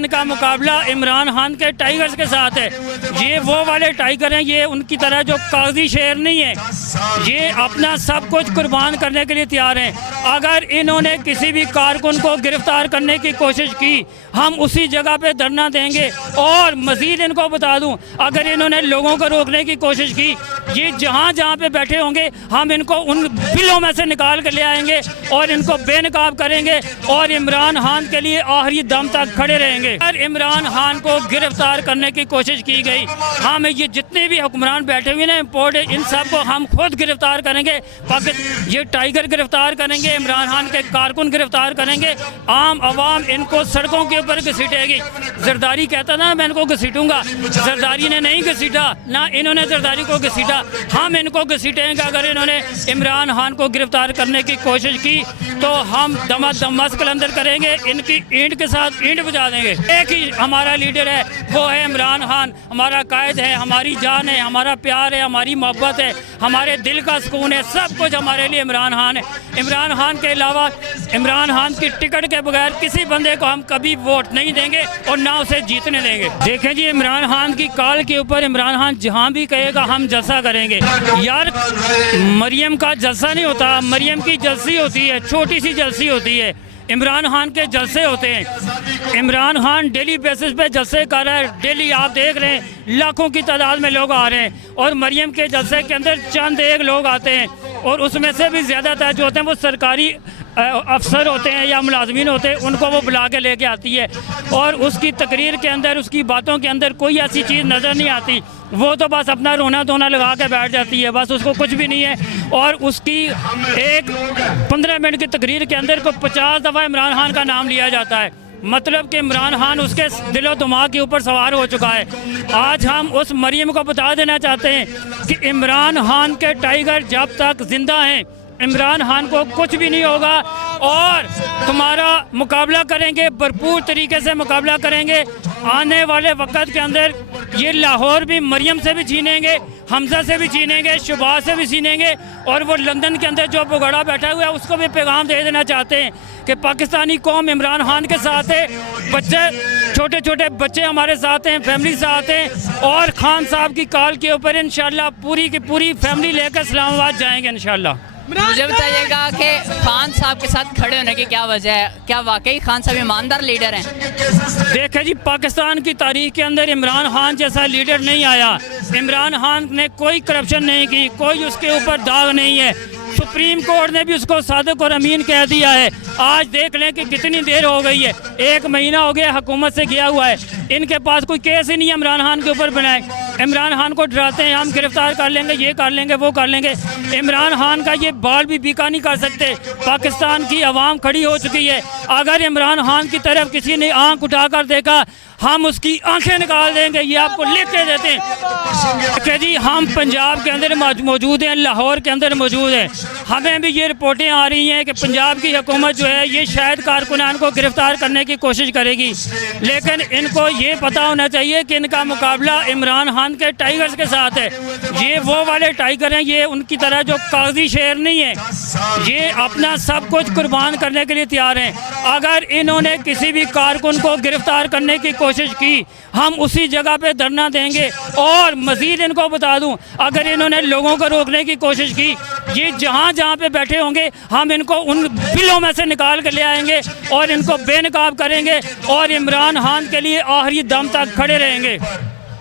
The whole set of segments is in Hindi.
इनका मुकाबला इमरान खान के टाइगर्स के साथ है। ये वो वाले टाइगर हैं, ये उनकी तरह जो कागजी शेर नहीं है, ये अपना सब कुछ कुर्बान करने के लिए तैयार हैं। अगर इन्होंने किसी भी कारकुन को गिरफ्तार करने की कोशिश की, हम उसी जगह पे धरना देंगे। और मज़ीद इनको बता दूं, अगर इन्होंने लोगों को रोकने की कोशिश की, ये जहाँ जहाँ पे बैठे होंगे हम इनको उन बिलों में से निकाल कर ले आएंगे और इनको बेनकाब करेंगे और इमरान खान के लिए आखिरी दम तक खड़े रहेंगे। अगर इमरान खान को गिरफ्तार करने की कोशिश की गई, हम ये जितने भी हुक्मरान बैठे हुए ना इम्पोर्ट, इन सब को हम खुद गिरफ्तार करेंगे। ये टाइगर गिरफ्तार करेंगे, इमरान खान के कारकुन गिरफ्तार करेंगे। आम आवाम इनको सड़कों के ऊपर घसीटेगी। जरदारी कहता था मैं इनको घसीटूंगा, जरदारी ने नहीं घसीटा, ना इन्होंने जरदारी को घसीटा। हम इनको घसीटेंगे। अगर इन्होंने इमरान खान को गिरफ्तार करने की कोशिश की तो हम दमस कलंदर करेंगे, इनकी ईंट के साथ ईंट बजा देंगे। एक ही हमारा लीडर है, वो है इमरान खान। हमारा कायद है, हमारी जान है, हमारा प्यार है, हमारी मोहब्बत है, हमारे दिल का सुकून है, सब कुछ हमारे लिए इमरान खान है। इमरान खान के अलावा, इमरान खान की टिकट के बगैर किसी बंदे को हम कभी वोट नहीं देंगे और ना उसे जीतने देंगे। देखें जी, इमरान खान की कॉल के ऊपर इमरान खान जहाँ भी कहेगा हम जलसा करेंगे। यार, मरियम का जलसा नहीं होता, मरियम की जलसी होती है, छोटी सी जलसी होती है। इमरान खान के जलसे होते हैं। इमरान खान डेली बेसिस पे जलसे कर रहा है। डेली आप देख रहे हैं लाखों की तादाद में लोग आ रहे हैं और मरियम के जलसे के अंदर चंद एक लोग आते हैं और उसमें से भी ज़्यादातर जो होते हैं वो सरकारी अफसर होते हैं या मुलाजमीन होते हैं, उनको वो बुला के लेके आती है और उसकी तकरीर के अंदर, उसकी बातों के अंदर कोई ऐसी चीज़ नज़र नहीं आती। वो तो बस अपना रोना धोना लगा के बैठ जाती है, बस उसको कुछ भी नहीं है। और उसकी एक 15 मिनट की तकरीर के अंदर को 50 दफ़ा इमरान खान का नाम लिया जाता है। मतलब कि इमरान खान उसके दिलो दिमाग के ऊपर सवार हो चुका है। आज हम उस मरियम को बता देना चाहते हैं कि इमरान खान के टाइगर जब तक जिंदा हैं, इमरान खान को कुछ भी नहीं होगा और तुम्हारा मुकाबला करेंगे, भरपूर तरीके से मुकाबला करेंगे। आने वाले वक्त के अंदर ये लाहौर भी मरियम से भी छीनेंगे, हमजा से भी छीनेंगे, शुबाज से भी छीनेंगे और वो लंदन के अंदर जो बुगड़ा बैठा हुआ है उसको भी पैगाम दे देना चाहते हैं कि पाकिस्तानी कौम इमरान खान के साथ है। बच्चे, छोटे छोटे बच्चे हमारे साथ हैं, फैमिली साथ हैं और खान साहब की कॉल के ऊपर इंशाल्लाह पूरी की पूरी फैमिली लेकर इस्लामाबाद जाएंगे इंशाल्लाह। मुझे बताइएगा कि खान साहब के साथ खड़े होने की क्या वजह है? क्या वाकई खान साहब ईमानदार लीडर हैं? देखें जी, पाकिस्तान की तारीख के अंदर इमरान खान जैसा लीडर नहीं आया। इमरान खान ने कोई करप्शन नहीं की, कोई उसके ऊपर दाग नहीं है। सुप्रीम कोर्ट ने भी उसको सादिक और अमीन कह दिया है। आज देख लें कि कितनी देर हो गई है, 1 महीना हो गया हुकूमत से गया हुआ है। इनके पास कोई केस ही नहीं है इमरान खान के ऊपर बनाए। इमरान खान को डराते हैं, हम गिरफ्तार कर लेंगे, ये कर लेंगे, वो कर लेंगे। इमरान खान का ये बाल भी बीका नहीं कर सकते। पाकिस्तान की आवाम खड़ी हो चुकी है। अगर इमरान खान की तरफ किसी ने आंख उठाकर देखा, हम उसकी आंखें निकाल देंगे, ये आपको लिख के देते हैं। कि जी, हम पंजाब के अंदर मौजूद हैं, लाहौर के अंदर मौजूद हैं। हमें भी ये रिपोर्टें आ रही हैं कि पंजाब की हुकूमत जो है ये शायद कारकुनान को गिरफ्तार करने की कोशिश करेगी, लेकिन इनको ये पता होना चाहिए कि इनका मुकाबला इमरान खान के टाइगर्स के साथ है। ये वो वाले टाइगर हैं, ये उनकी तरह जो कागजी शेर नहीं है, ये अपना सब कुछ कुर्बान करने के लिए तैयार हैं। अगर इन्होंने किसी भी कारकुन को गिरफ्तार करने की कोशिश की, हम उसी जगह पे धरना देंगे। और मज़ीद इनको बता दूं, अगर इन्होंने लोगों को रोकने की कोशिश की, ये जहाँ जहाँ पे बैठे होंगे हम इनको उन बिलों में से निकाल कर ले आएंगे और इनको बेनकाब करेंगे और इमरान खान के लिए आखिरी दम तक खड़े रहेंगे।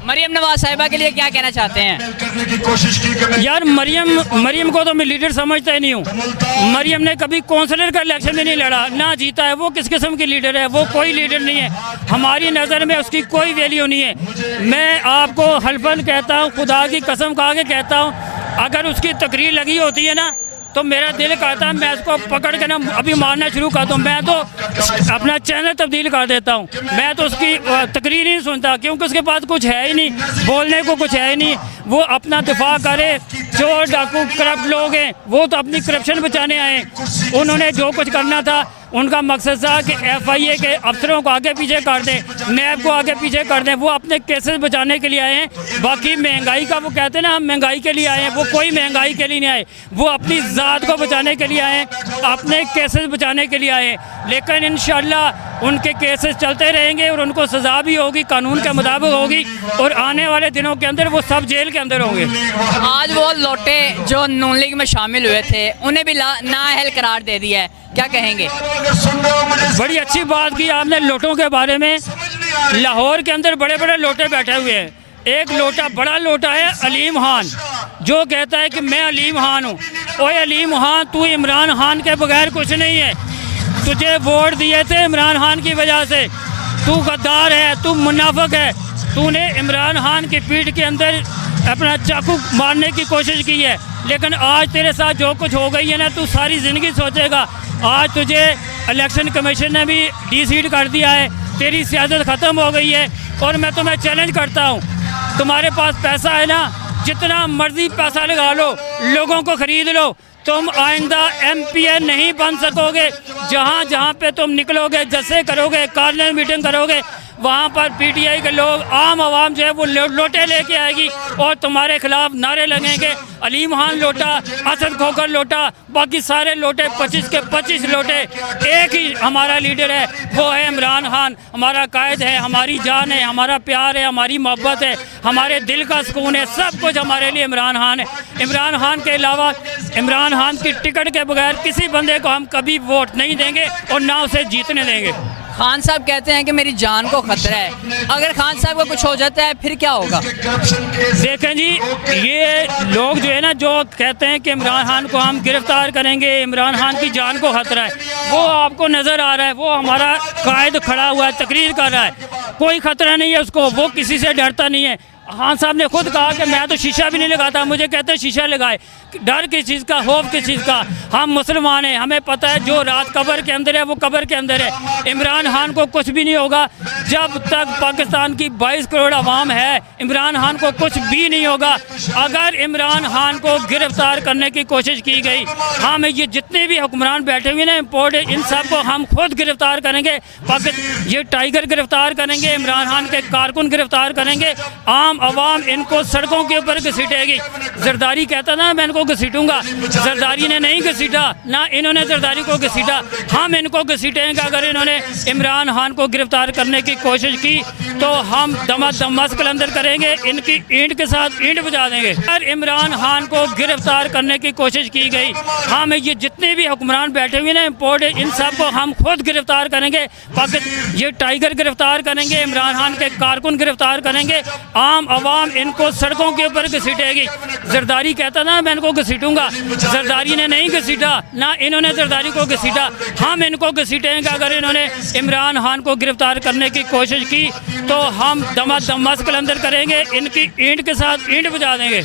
मरियम नवाज साहिबा के लिए क्या कहना चाहते हैं? यार, मरियम को तो मैं लीडर समझता ही नहीं हूँ। मरियम ने कभी कौंसलर का इलेक्शन में नहीं लड़ा, ना जीता है। वो किस किस्म की लीडर है? वो कोई लीडर नहीं है। हमारी नज़र में उसकी कोई वैल्यू नहीं है। मैं आपको हल्फन कहता हूँ, खुदा की कसम खा के कहता हूँ, अगर उसकी तकरीर लगी होती है ना तो मेरा दिल कहता है मैं उसको पकड़ के ना अभी मारना शुरू कर दूँ। मैं तो अपना चैनल तब्दील कर देता हूँ। मैं तो उसकी तकरीर नहीं सुनता, क्योंकि उसके पास कुछ है ही नहीं, बोलने को कुछ है ही नहीं। वो अपना दिफा करे। चोर डाकू करप्ट लोग हैं, वो तो अपनी करप्शन बचाने आए। उन्होंने जो कुछ करना था उनका मकसद था कि FIA के अफसरों को आगे पीछे कर दें, नैब को आगे पीछे कर दें। वो अपने केसेस बचाने के लिए आए हैं। बाकी महंगाई का वो कहते हैं ना, हम महंगाई के लिए आए हैं, वो कोई महंगाई के लिए नहीं आए, वो अपनी ज़ात को बचाने के लिए आए हैं, अपने केसेस बचाने के लिए आए हैं। लेकिन इंशाल्लाह उनके केसेस चलते रहेंगे और उनको सज़ा भी होगी, कानून के मुताबिक होगी, और आने वाले दिनों के अंदर वो सब जेल के अंदर होंगे। आज वो लोटे जो नून लीग में शामिल हुए थे उन्हें भी नाअहल करार दे दिया है, क्या कहेंगे? बड़ी अच्छी बात की आपने लोटों के बारे में। लाहौर के अंदर बड़े बड़े लोटे बैठे हुए हैं। एक लोटा, बड़ा लोटा है अलीम खान, जो कहता है कि मैं अलीम खान हूँ। ओए अलीम खान, तू इमरान खान के बगैर कुछ नहीं है। तुझे वोट दिए थे इमरान खान की वजह से। तू गद्दार है, तू मुनाफिक है। तूने इमरान खान की पीठ के अंदर अपना चाकू मारने की कोशिश की है, लेकिन आज तेरे साथ जो कुछ हो गई है ना, तू सारी ज़िंदगी सोचेगा। आज तुझे इलेक्शन कमीशन ने भी डिसीड कर दिया है, तेरी सियासत ख़त्म हो गई है। और मैं तुम्हें चैलेंज करता हूँ, तुम्हारे पास पैसा है ना, जितना मर्जी पैसा लगा लो, लोगों को ख़रीद लो, तुम आइंदा MPA नहीं बन सकोगे। जहाँ जहाँ पे तुम निकलोगे, जैसे करोगे, कार्यालय मीटिंग करोगे, वहाँ पर PTI के लोग, आम आवाम जो है वो लोटे लेके आएगी और तुम्हारे खिलाफ नारे लगेंगे। अलीम खान लोटा, असद खोखर लोटा, बाकी सारे लोटे 25 के 25 लोटे। एक ही हमारा लीडर है, वो है इमरान खान। हमारा कायद है, हमारी जान है, हमारा प्यार है, हमारी मोहब्बत है, हमारे दिल का सुकून है, सब कुछ हमारे लिए इमरान खान है। इमरान खान के अलावा, इमरान खान की टिकट के बगैर किसी बंदे को हम कभी वोट नहीं देंगे और ना उसे जीतने देंगे। खान साहब कहते हैं कि मेरी जान को खतरा है, अगर खान साहब को कुछ हो जाता है फिर क्या होगा? देखें जी, ये लोग जो है ना, जो कहते हैं कि इमरान खान को हम गिरफ्तार करेंगे, इमरान खान की जान को खतरा है, वो आपको नज़र आ रहा है। वो हमारा कायद खड़ा हुआ है, तकरीर कर रहा है, कोई ख़तरा नहीं है उसको, वो किसी से डरता नहीं है। खान साहब ने खुद कहा कि मैं तो शीशा भी नहीं लगाता, मुझे कहते हैं शीशा लगाए। डर किस चीज़ का, खौफ किस चीज़ का? हम मुसलमान हैं, हमें पता है जो रात कब्र के अंदर है वो कब्र के अंदर है। इमरान खान को कुछ भी नहीं होगा। जब तक पाकिस्तान की 22 करोड़ आवाम है, इमरान खान को कुछ भी नहीं होगा। अगर इमरान खान को गिरफ्तार करने की कोशिश की गई, हम ये जितने भी हुक्मरान बैठे हुए ना इम्पोर्ट, इन सब को हम खुद गिरफ्तार करेंगे। ये टाइगर गिरफ्तार करेंगे, इमरान खान के कारकुन गिरफ्तार करेंगे, आम आवाम इनको सड़कों के ऊपर घसीटेगी। जरदारी कहता था मैं इनको घसीटूंगा, जरदारी ने नहीं घसीटा, ना इन्होंने जरदारी को घसीटा। हम इनको घसीटेंगे। अगर इन्होंने इमरान खान को गिरफ्तार करने की कोशिश की तो हम दमस कलंदर करेंगे, इनकी ईंट के साथ ईंट बजा देंगे। अगर इमरान खान को गिरफ्तार करने की कोशिश की गई, हम ये जितने भी हुक्मरान बैठे हुए ना इम्पोर्ट, इन सब को हम खुद गिरफ्तार करेंगे। ये टाइगर गिरफ्तार करेंगे, इमरान खान के कारकुन गिरफ्तार करेंगे, आम आवाम इनको सड़कों के ऊपर घसीटेगी। जरदारी कहता था मैं इनको घसीटूंगा, जरदारी ने नहीं घसीटा, ना इन्होंने जरदारी को घसीटा। हम इनको घसीटेंगे। अगर इन्होंने इमरान खान को गिरफ्तार करने की कोशिश की तो हम दमस कलंदर करेंगे, इनकी ईंट के साथ ईंट बजा देंगे।